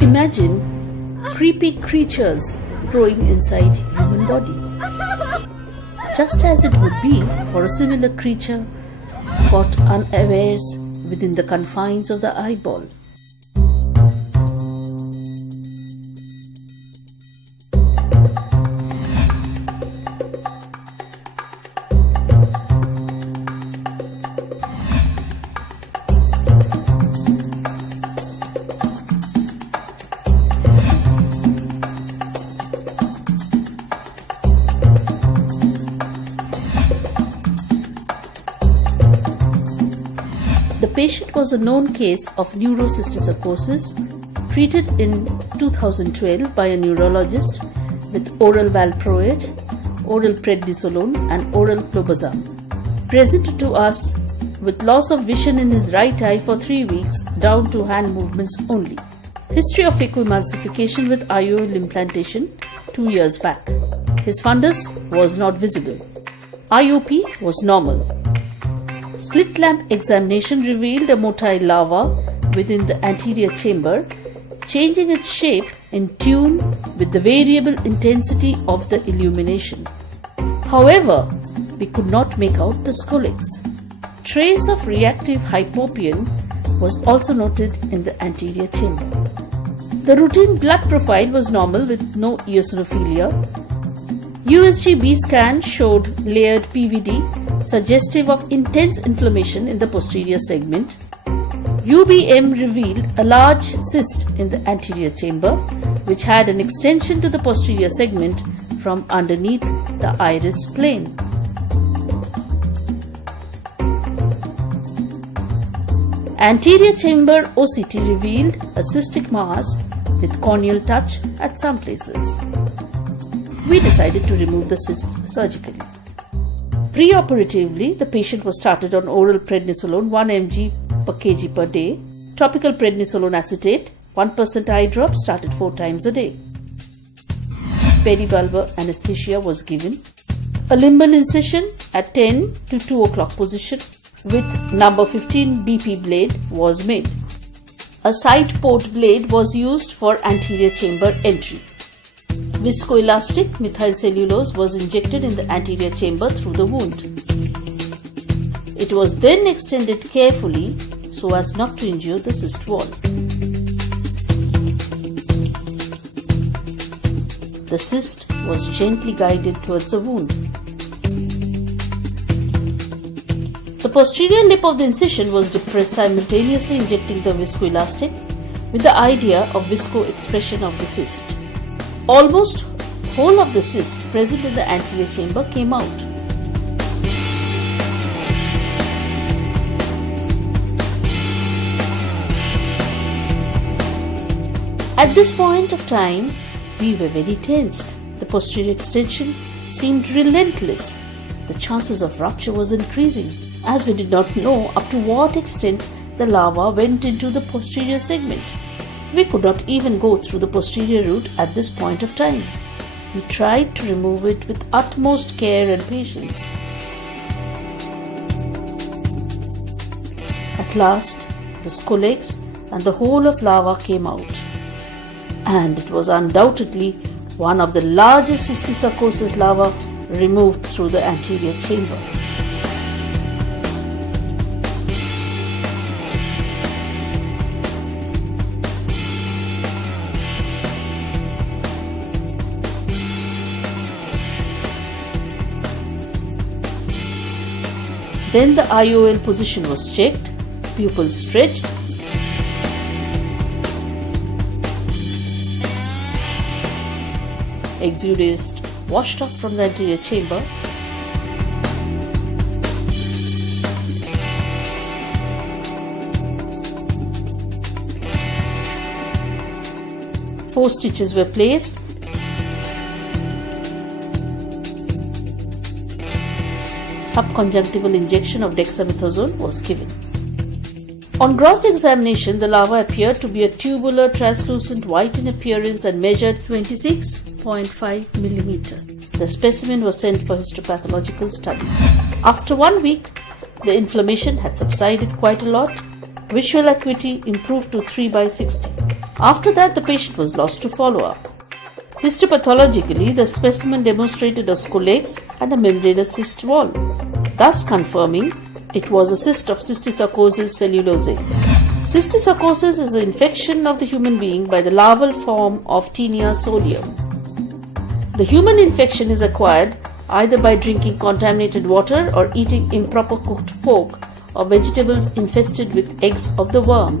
Imagine creepy creatures growing inside human body. Just as it would be for a similar creature caught unawares within the confines of the eyeball. The patient was a known case of neurocysticercosis treated in 2012 by a neurologist with oral valproate, oral prednisolone and oral clobazam. Presented to us with loss of vision in his right eye for 3 weeks down to hand movements only. History of phacoemulsification with IOL implantation 2 years back. His fundus was not visible. IOP was normal. Slit lamp examination revealed a motile larva within the anterior chamber, changing its shape in tune with the variable intensity of the illumination. However, we could not make out the scolex. Trace of reactive hypopion was also noted in the anterior chamber. The routine blood profile was normal with no eosinophilia. USG B scan showed layered PVD suggestive of intense inflammation in the posterior segment. UBM revealed a large cyst in the anterior chamber which had an extension to the posterior segment from underneath the iris plane. Anterior chamber OCT revealed a cystic mass with corneal touch at some places. We decided to remove the cyst surgically. Preoperatively, the patient was started on oral prednisolone 1 mg per kg per day, topical prednisolone acetate 1% eye drop started 4 times a day. Peribulbar anesthesia was given. A limbal incision at 10 to 2 o'clock position with number 15 BP blade was made. A side port blade was used for anterior chamber entry. Viscoelastic methylcellulose was injected in the anterior chamber through the wound. It was then extended carefully so as not to injure the cyst wall. The cyst was gently guided towards the wound. The posterior lip of the incision was depressed, simultaneously injecting the viscoelastic with the idea of visco-expression of the cyst. Almost whole of the cyst present in the anterior chamber came out. At this point of time, we were very tensed. The posterior extension seemed relentless. The chances of rupture was increasing, as we did not know up to what extent the larva went into the posterior segment. We could not even go through the posterior route at this point of time. We tried to remove it with utmost care and patience. At last, the scolex and the whole of larva came out, and it was undoubtedly one of the largest cysticercosis larvae removed through the anterior chamber. Then the IOL position was checked, pupil stretched, exudates washed off from the anterior chamber, four stitches were placed. Subconjunctival injection of dexamethasone was given. On gross examination, the larva appeared to be a tubular, translucent white in appearance and measured 26.5 mm. The specimen was sent for histopathological study. After 1 week, the inflammation had subsided quite a lot. Visual acuity improved to 3/60. After that, the patient was lost to follow-up. Histopathologically, the specimen demonstrated a scolex and a membranous cyst wall, thus confirming it was a cyst of Cysticercosis cellulosae. Cysticercosis is the infection of the human being by the larval form of Taenia solium. The human infection is acquired either by drinking contaminated water or eating improper cooked pork or vegetables infested with eggs of the worm.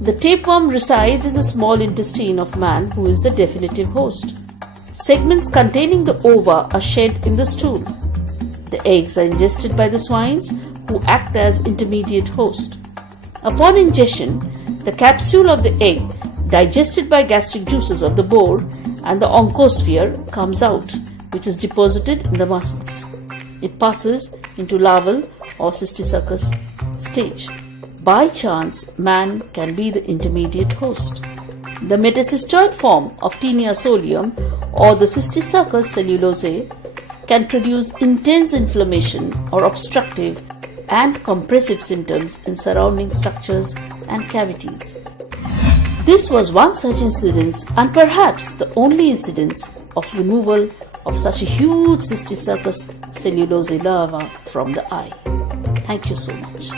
The tapeworm resides in the small intestine of man, who is the definitive host. Segments containing the ova are shed in the stool. The eggs are ingested by the swines, who act as intermediate host. Upon ingestion, the capsule of the egg, digested by gastric juices of the boar, and the oncosphere comes out, which is deposited in the muscles. It passes into larval or cysticercus stage. By chance, man can be the intermediate host. The metacystoid form of Taenia solium or the Cysticercus cellulosae can produce intense inflammation or obstructive and compressive symptoms in surrounding structures and cavities. This was one such incidence, and perhaps the only incidence of removal of such a huge Cysticercus cellulosae larva from the eye. Thank you so much.